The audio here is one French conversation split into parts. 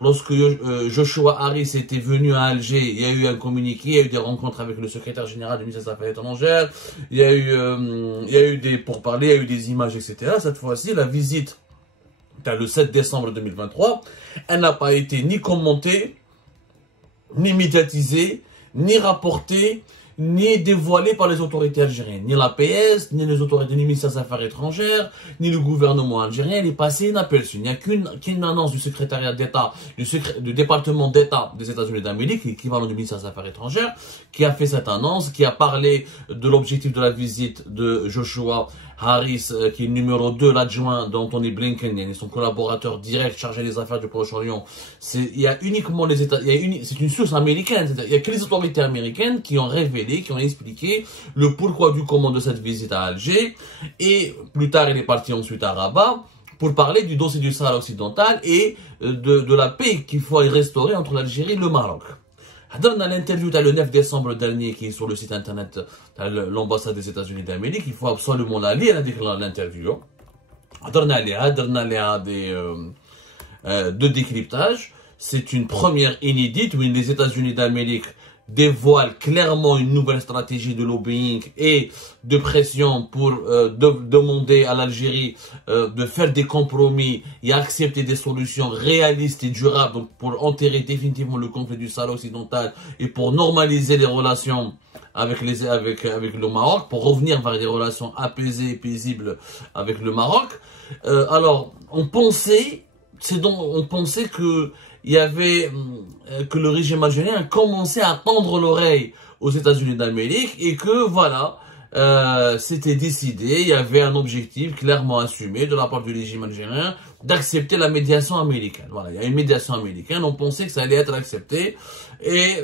lorsque Joshua Harris était venu à Alger, il y a eu un communiqué, il y a eu des rencontres avec le secrétaire général du ministère des Affaires étrangères, il y a eu des pourparlers, il y a eu des images, etc. Cette fois-ci, la visite, le 7 décembre 2023, elle n'a pas été ni commentée, ni médiatisée, ni rapportée, ni dévoilée par les autorités algériennes. Ni l'APS, ni les autorités du ministère des Affaires étrangères, ni le gouvernement algérien. Elle est passée inaperçue. Il n'y a qu'une annonce du secrétariat d'État, du département d'État des États-Unis d'Amérique, l'équivalent du ministère des Affaires étrangères, qui a fait cette annonce, qui a parlé de l'objectif de la visite de Joshua Harris, qui est le numéro 2, l'adjoint d'Anthony Blinken, et son collaborateur direct chargé des affaires du Proche-Orient. Il y a uniquement les États, c'est une source américaine, il y a que les autorités américaines qui ont révélé, qui ont expliqué le pourquoi du comment de cette visite à Alger, et plus tard il est parti ensuite à Rabat, pour parler du dossier du Sahara occidental et de la paix qu'il faut restaurer entre l'Algérie et le Maroc. Dans l'interview le 9 décembre dernier qui est sur le site internet de l'ambassade des États-Unis d'Amérique, il faut absolument la lire, l'interview. On a de décryptage. C'est une première inédite où les États-Unis d'Amérique dévoilent clairement une nouvelle stratégie de lobbying et de pression pour demander à l'Algérie de faire des compromis et accepter des solutions réalistes et durables, donc pour enterrer définitivement le conflit du Sahara occidental et pour normaliser les relations avec le Maroc, pour revenir vers des relations apaisées et paisibles avec le Maroc. Alors, on pensait que il y avait que le régime algérien a commencé à tendre l'oreille aux États-Unis d'Amérique et que voilà, c'était décidé, il y avait un objectif clairement assumé de la part du régime algérien d'accepter la médiation américaine. Voilà, il y a une médiation américaine, on pensait que ça allait être accepté et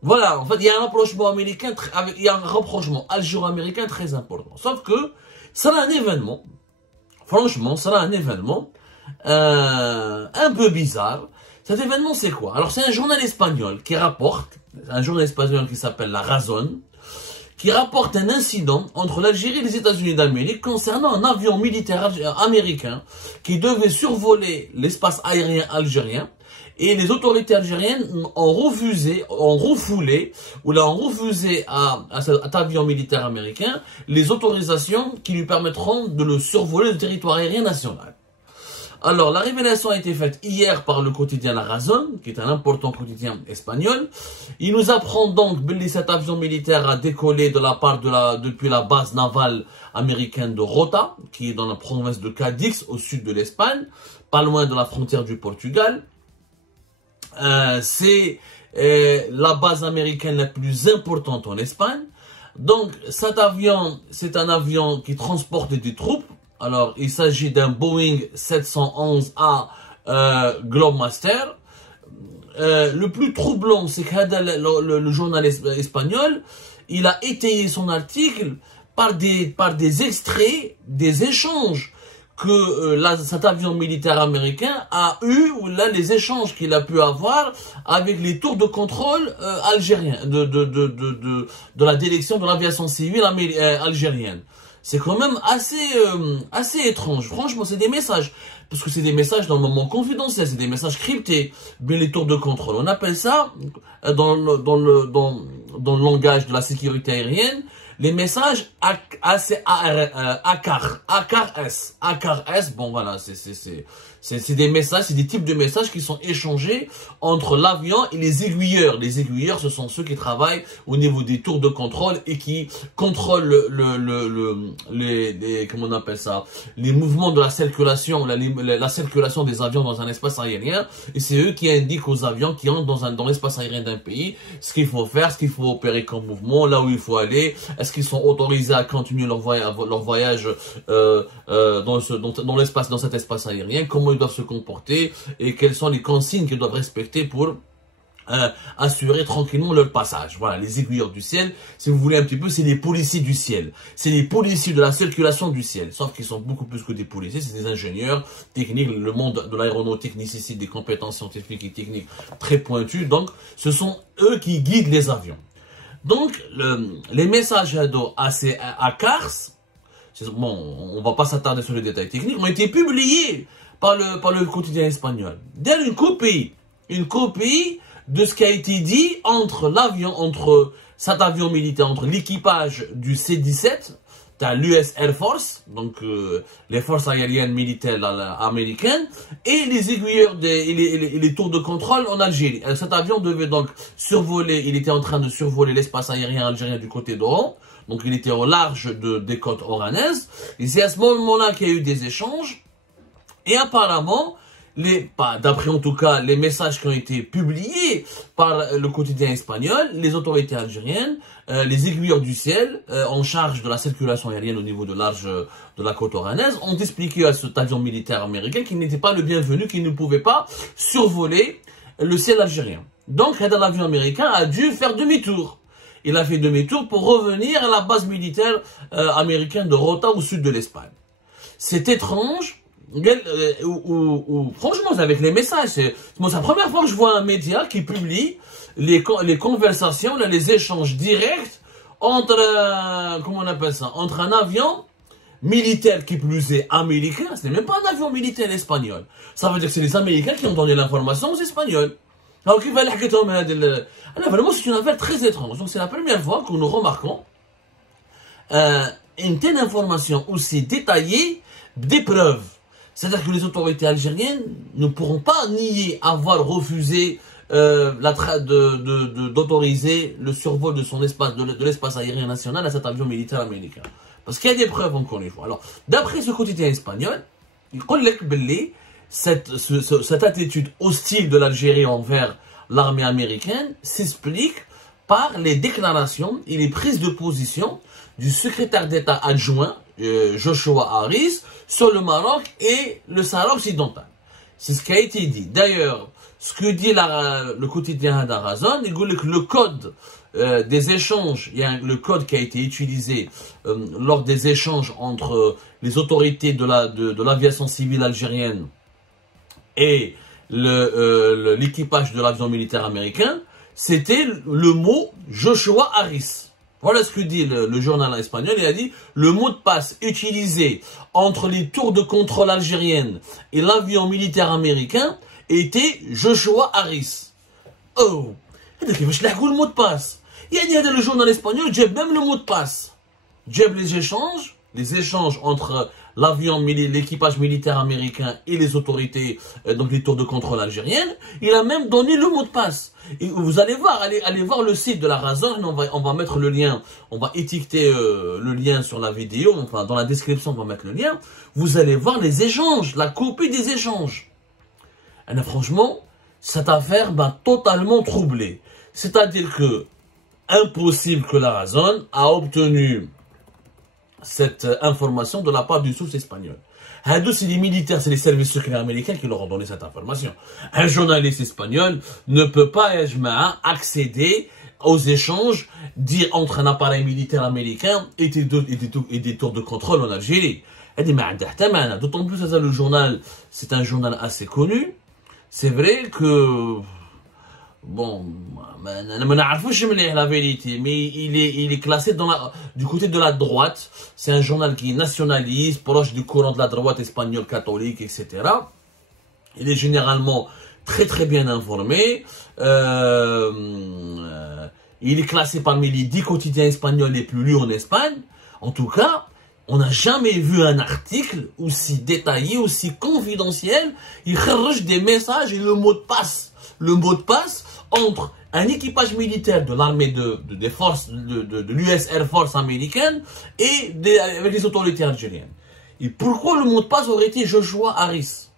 voilà, en fait, il y a un rapprochement américain, il y a un rapprochement algéro-américain très important. Sauf que ça a un événement, franchement, ça a un événement un peu bizarre. Cet événement, c'est quoi? Alors, c'est un journal espagnol qui rapporte, un journal espagnol qui s'appelle La Razón, qui rapporte un incident entre l'Algérie et les États-Unis d'Amérique concernant un avion militaire américain qui devait survoler l'espace aérien algérien. Et les autorités algériennes ont refusé à cet avion militaire américain les autorisations qui lui permettront de le survoler le territoire aérien national. Alors, la révélation a été faite hier par le quotidien La Razón, qui est un important quotidien espagnol. Il nous apprend donc que cet avion militaire a décollé depuis la base navale américaine de Rota, qui est dans la province de Cadix, au sud de l'Espagne, pas loin de la frontière du Portugal. C'est la base américaine la plus importante en Espagne. Donc, cet avion, c'est un avion qui transporte des troupes. Alors, il s'agit d'un Boeing 711A Globemaster. Le plus troublant, c'est que le journal espagnol, il a étayé son article par des extraits, des échanges que cet avion militaire américain a eu, ou là les échanges qu'il a pu avoir avec les tours de contrôle algériens, de la direction de l'aviation civile algérienne. C'est quand même assez étrange. Franchement, c'est des messages, parce que c'est des messages normalement confidentiels, c'est des messages cryptés, mais les tours de contrôle. On appelle ça, dans le langage de la sécurité aérienne, les messages ACAR-S. Bon, voilà, c'est des messages, c'est des types de messages qui sont échangés entre l'avion et les aiguilleurs. Les aiguilleurs, ce sont ceux qui travaillent au niveau des tours de contrôle et qui contrôlent comment on appelle ça, les mouvements de la circulation, la circulation des avions dans un espace aérien. Et c'est eux qui indiquent aux avions qui entrent dans l'espace aérien d'un pays ce qu'il faut faire, ce qu'il faut opérer comme mouvement, là où il faut aller. Est-ce qu'ils sont autorisés à continuer leur voyage dans cet espace aérien, comment ils doivent se comporter et quelles sont les consignes qu'ils doivent respecter pour assurer tranquillement leur passage. Voilà, les aiguilleurs du ciel, si vous voulez un petit peu, c'est les policiers du ciel. C'est les policiers de la circulation du ciel. Sauf qu'ils sont beaucoup plus que des policiers, c'est des ingénieurs techniques. Le monde de l'aéronautique nécessite des compétences scientifiques et techniques très pointues. Donc, ce sont eux qui guident les avions. Donc, les messages à CARS, bon, on va pas s'attarder sur les détails techniques, ont été publiés par le quotidien espagnol. Une copie de ce qui a été dit entre cet avion militaire, entre l'équipage du C-17, l'US Air Force, donc les forces aériennes militaires américaines, et les aiguilleurs et les tours de contrôle en Algérie. Cet avion devait donc survoler, il était en train de survoler l'espace aérien algérien du côté d'Oran, donc il était au large des côtes oranaises, et c'est à ce moment-là qu'il y a eu des échanges, et apparemment, d'après en tout cas les messages qui ont été publiés par le quotidien espagnol, les autorités algériennes, les aiguilleurs du ciel en charge de la circulation aérienne au niveau de large de la côte oranaise ont expliqué à cet avion militaire américain qu'il n'était pas le bienvenu, qu'il ne pouvait pas survoler le ciel algérien. Donc l'avion américain a dû faire demi-tour. Il a fait demi-tour pour revenir à la base militaire américaine de Rota au sud de l'Espagne. C'est étrange. Franchement, c'est avec les messages. C'est la première fois que je vois un média qui publie les conversations, les échanges directs entre, comment on appelle ça, entre un avion militaire qui plus est américain. Ce n'est même pas un avion militaire espagnol. Ça veut dire que c'est les Américains qui ont donné l'information aux Espagnols. Alors, vraiment, c'est une affaire très étrange. Donc, c'est la première fois que nous remarquons une telle information aussi détaillée des preuves. C'est-à-dire que les autorités algériennes ne pourront pas nier avoir refusé d'autoriser le survol de l'espace aérien national à cet avion militaire américain. Parce qu'il y a des preuves encore une fois. Alors, d'après ce quotidien espagnol, il dit cette attitude hostile de l'Algérie envers l'armée américaine s'explique par les déclarations et les prises de position du secrétaire d'État adjoint Joshua Harris sur le Maroc et le Sahara occidental. C'est ce qui a été dit. D'ailleurs, ce que dit le quotidien Hadarazon, il dit que le code des échanges, il y a le code qui a été utilisé lors des échanges entre les autorités de l'aviation civile algérienne et l'équipage de l'avion militaire américain, c'était le mot Joshua Harris. Voilà ce que dit le journal espagnol. Il a dit le mot de passe utilisé entre les tours de contrôle algériennes et l'avion militaire américain était Joshua Harris. Oh, je le mot de passe. Il a dit le journal espagnol, j'ai même le mot de passe. J'ai les échanges entre l'équipage militaire américain et les autorités, donc les tours de contrôle algériennes. Il a même donné le mot de passe. Et vous allez voir, allez voir le site de la Razon, on va mettre le lien, on va étiqueter le lien sur la vidéo, enfin dans la description on va mettre le lien. Vous allez voir les échanges, la copie des échanges. Et là, franchement, cette affaire m'a totalement troublé. C'est-à-dire que, impossible que la Razon a obtenu cette information de la part d'une source espagnole. C'est les militaires, c'est les services secrets américains qui leur ont donné cette information. Un journaliste espagnol ne peut pas accéder aux échanges entre un appareil militaire américain et des tours de contrôle en Algérie. D'autant plus que le journal, c'est un journal assez connu. C'est vrai que bon, la vérité, mais il est classé du côté de la droite. C'est un journal qui est nationaliste, proche du courant de la droite espagnole catholique, etc. Il est généralement très très bien informé. Il est classé parmi les 10 quotidiens espagnols les plus lus en Espagne. En tout cas, on n'a jamais vu un article aussi détaillé, aussi confidentiel. Il cherche des messages et le mot de passe. Le mot de passe entre un équipage militaire de l'armée des forces de l'US Air Force américaine et avec les autorités algériennes. Et pourquoi le mot de passe aurait été Joshua Harris?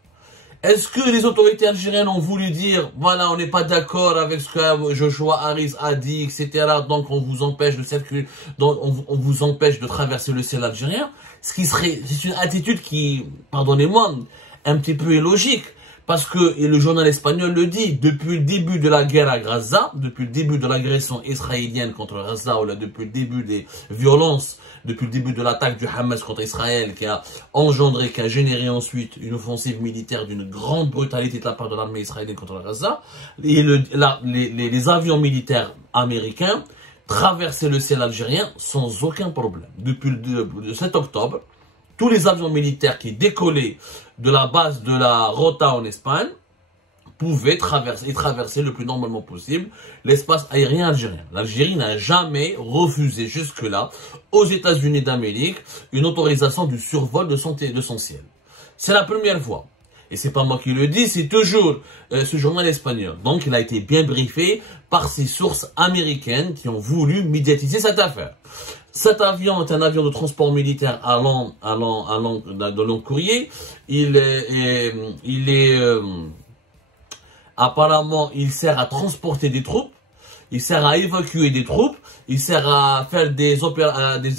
Est-ce que les autorités algériennes ont voulu dire, voilà, on n'est pas d'accord avec ce que Joshua Harris a dit, etc., donc on vous empêche de circuler, donc on vous empêche de traverser le ciel algérien? C'est une attitude qui, pardonnez-moi, un petit peu illogique. Parce que, et le journal espagnol le dit, depuis le début de la guerre à Gaza, depuis le début de l'agression israélienne contre Gaza, ou depuis le début des violences, depuis le début de l'attaque du Hamas contre Israël, qui a généré ensuite une offensive militaire d'une grande brutalité de la part de l'armée israélienne contre Gaza, et les avions militaires américains traversaient le ciel algérien sans aucun problème. Depuis le 7 octobre, tous les avions militaires qui décollaient de la base de la Rota en Espagne pouvaient traverser le plus normalement possible l'espace aérien algérien. L'Algérie n'a jamais refusé jusque-là aux États-Unis d'Amérique une autorisation du survol de son ciel. C'est la première fois. Et c'est pas moi qui le dis, c'est toujours ce journal espagnol. Donc il a été bien briefé par ces sources américaines qui ont voulu médiatiser cette affaire. Cet avion est un avion de transport militaire de long courrier. Apparemment, il sert à transporter des troupes, il sert à évacuer des troupes, il sert à faire des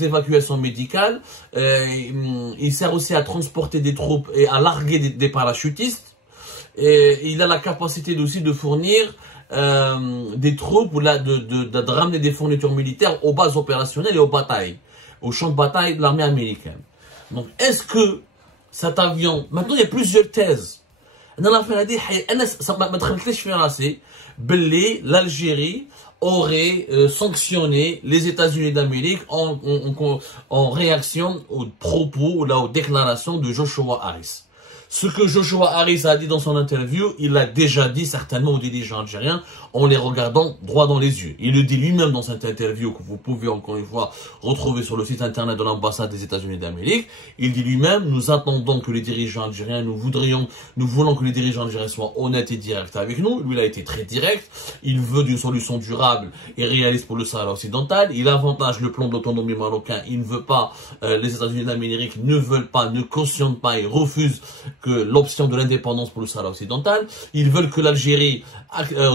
évacuations médicales, il sert aussi à transporter des troupes et à larguer des parachutistes. Et il a la capacité aussi de fournir des troupes ou de ramener des fournitures militaires aux bases opérationnelles et aux batailles, aux champs de bataille de l'armée américaine. Donc, est-ce que cet avion... Maintenant, il y a plusieurs thèses. L'Algérie aurait sanctionné les États-Unis d'Amérique en réaction aux propos ou aux déclarations de Joshua Harris. Ce que Joshua Harris a dit dans son interview, il l'a déjà dit certainement aux dirigeants algériens en les regardant droit dans les yeux. Il le dit lui-même dans cette interview que vous pouvez encore une fois retrouver sur le site internet de l'ambassade des États-Unis d'Amérique. Il dit lui-même, nous attendons que les dirigeants algériens, nous voulons que les dirigeants algériens soient honnêtes et directs avec nous. Lui, il a été très direct. Il veut d'une solution durable et réaliste pour le Sahara occidental. Il avantage le plan d'autonomie marocain. Il ne veut pas, les États-Unis d'Amérique ne veulent pas, ne cautionnent pas et refusent que l'option de l'indépendance pour le Sahara occidental. Ils veulent que l'Algérie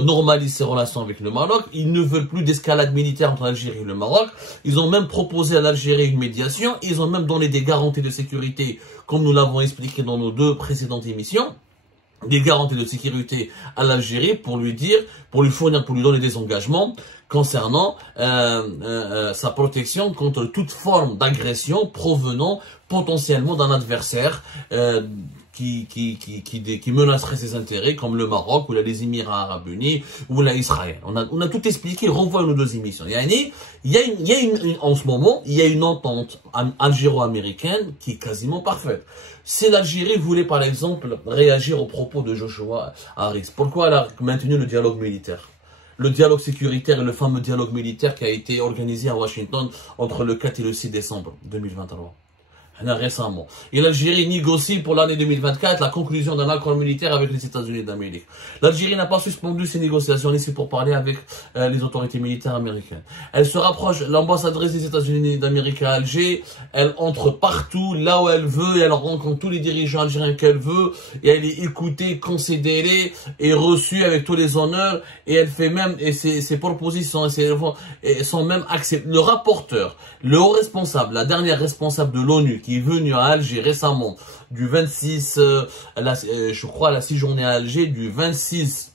normalise ses relations avec le Maroc. Ils ne veulent plus d'escalade militaire entre l'Algérie et le Maroc. Ils ont même proposé à l'Algérie une médiation. Ils ont même donné des garanties de sécurité, comme nous l'avons expliqué dans nos 2 précédentes émissions. Des garanties de sécurité à l'Algérie pour lui donner des engagements concernant sa protection contre toute forme d'agression provenant potentiellement d'un adversaire qui menacerait ses intérêts, comme le Maroc, ou les Émirats Arabes Unis, ou Israël. On a tout expliqué, renvoie nos 2 émissions. En ce moment, il y a une entente algéro-américaine qui est quasiment parfaite. Si l'Algérie voulait, par exemple, réagir aux propos de Joshua Harris, pourquoi elle a maintenu le dialogue militaire? Le dialogue sécuritaire et le fameux dialogue militaire qui a été organisé à Washington entre le 4 et le 6 décembre 2023. Récemment. Et l'Algérie négocie pour l'année 2024 la conclusion d'un accord militaire avec les États-Unis d'Amérique. L'Algérie n'a pas suspendu ses négociations ici pour parler avec les autorités militaires américaines. Elle se rapproche, l'ambassadrice des États-Unis d'Amérique à Alger, elle entre partout, là où elle veut, et elle rencontre tous les dirigeants algériens qu'elle veut, et elle est écoutée, considérée, et reçue avec tous les honneurs, et elle fait même, et ses propositions, sont même acceptées. Le rapporteur, le haut responsable, la dernière responsable de l'ONU, qui est venu à Alger récemment, du 26, je crois à la 6 journées à Alger, du 26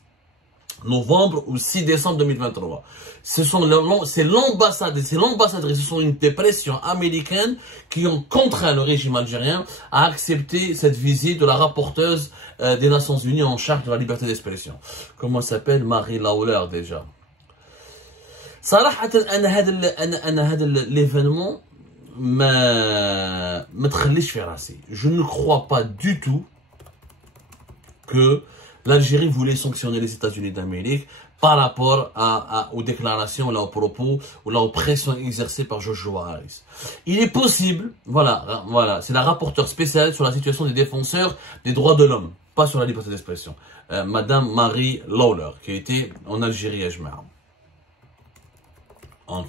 novembre au 6 décembre 2023. C'est l'ambassade et c'est l'ambassadrice, ce sont des pressions américaines qui ont contraint le régime algérien à accepter cette visite de la rapporteuse des Nations Unies en charge de la liberté d'expression. Comment s'appelle? Marie Lawler déjà. صراحة أنا هذا l'événement ما تخليش في راسي. Je ne crois pas du tout que l'Algérie voulait sanctionner les États-Unis d'Amérique par rapport aux déclarations, aux propos, ou aux pressions exercées par Joshua Harris. Il est possible, voilà, c'est la rapporteure spéciale sur la situation des défenseurs des droits de l'homme, pas sur la liberté d'expression. Madame Marie Lawler, qui a été en Algérie à Jmar,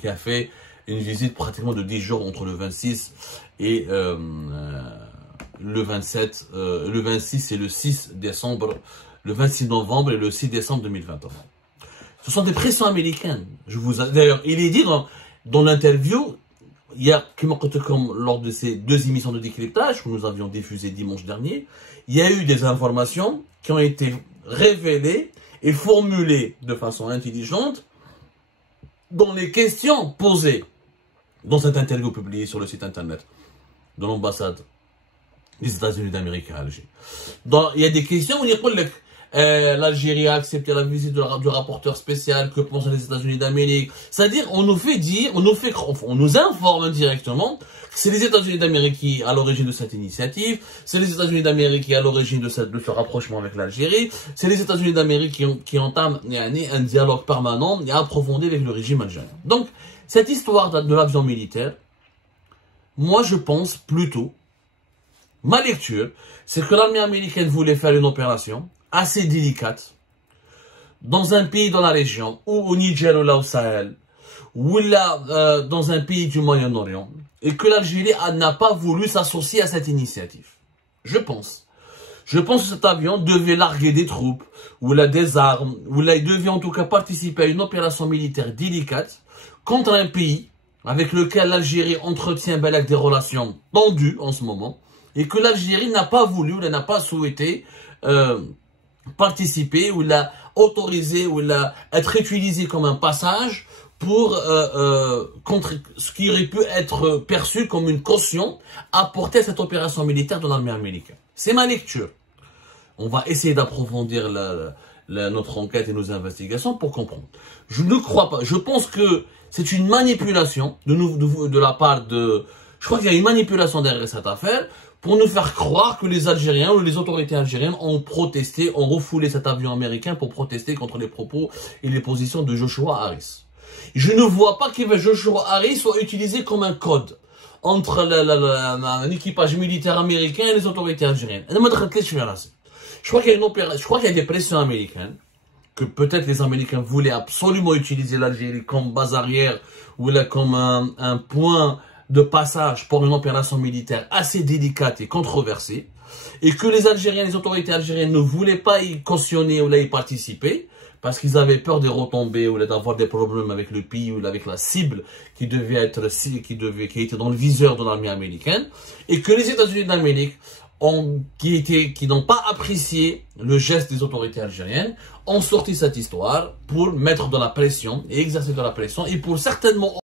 qui a fait une visite pratiquement de 10 jours entre le 26 et le 27, le 26 et le 6 décembre, le 26 novembre et le 6 décembre 2023. Ce sont des pressions américaines. D'ailleurs, il est dit dans l'interview, il y a, comme lors de ces 2 émissions de décryptage que nous avions diffusées dimanche dernier, il y a eu des informations qui ont été révélées et formulées de façon intelligente dans les questions posées dans cette interview publiée sur le site internet de l'ambassade des États-Unis d'Amérique à Alger. Il y a des questions où il y a l'Algérie a accepté la visite du rapporteur spécial, que pensent les États-Unis d'Amérique. C'est-à-dire, on nous fait dire, on nous informe indirectement que c'est les États-Unis d'Amérique qui à l'origine de cette initiative, c'est les États-Unis d'Amérique qui à l'origine de ce rapprochement avec l'Algérie, c'est les États-Unis d'Amérique qui entament un dialogue permanent et approfondi avec le régime algérien. Donc, cette histoire de l'avion militaire, moi je pense plutôt, ma lecture, c'est que l'armée américaine voulait faire une opération assez délicate dans un pays dans la région, ou au Niger ou là au Sahel, ou là dans un pays du Moyen-Orient, et que l'Algérie n'a pas voulu s'associer à cette initiative. Je pense que cet avion devait larguer des troupes, ou là des armes, ou là il devait en tout cas participer à une opération militaire délicate contre un pays avec lequel l'Algérie entretient des relations tendues en ce moment, et que l'Algérie n'a pas voulu, ou n'a pas souhaité participer, ou l'a autorisé, ou l'a être utilisé comme un passage pour contre ce qui aurait pu être perçu comme une caution apportée à cette opération militaire de l'armée américaine. C'est ma lecture. On va essayer d'approfondir notre enquête et nos investigations pour comprendre. Je ne crois pas. Je pense que c'est une manipulation de la part de... Je crois qu'il y a une manipulation derrière cette affaire pour nous faire croire que les Algériens ou les autorités algériennes ont protesté, ont refoulé cet avion américain pour protester contre les propos et les positions de Joshua Harris. Je ne vois pas que Joshua Harris soit utilisé comme un code entre un équipage militaire américain et les autorités algériennes. Je crois qu'il y a une opération, je crois qu'il y a des pressions américaines, que peut-être les Américains voulaient absolument utiliser l'Algérie comme base arrière ou là comme un point de passage pour une opération militaire assez délicate et controversée, et que les Algériens, les autorités algériennes ne voulaient pas y cautionner ou là y participer, parce qu'ils avaient peur de retomber ou d'avoir des problèmes avec le pays ou avec la cible qui devait être qui était dans le viseur de l'armée américaine, et que les États-Unis d'Amérique qui n'ont pas apprécié le geste des autorités algériennes, ont sorti cette histoire pour mettre de la pression et exercer de la pression et pour certainement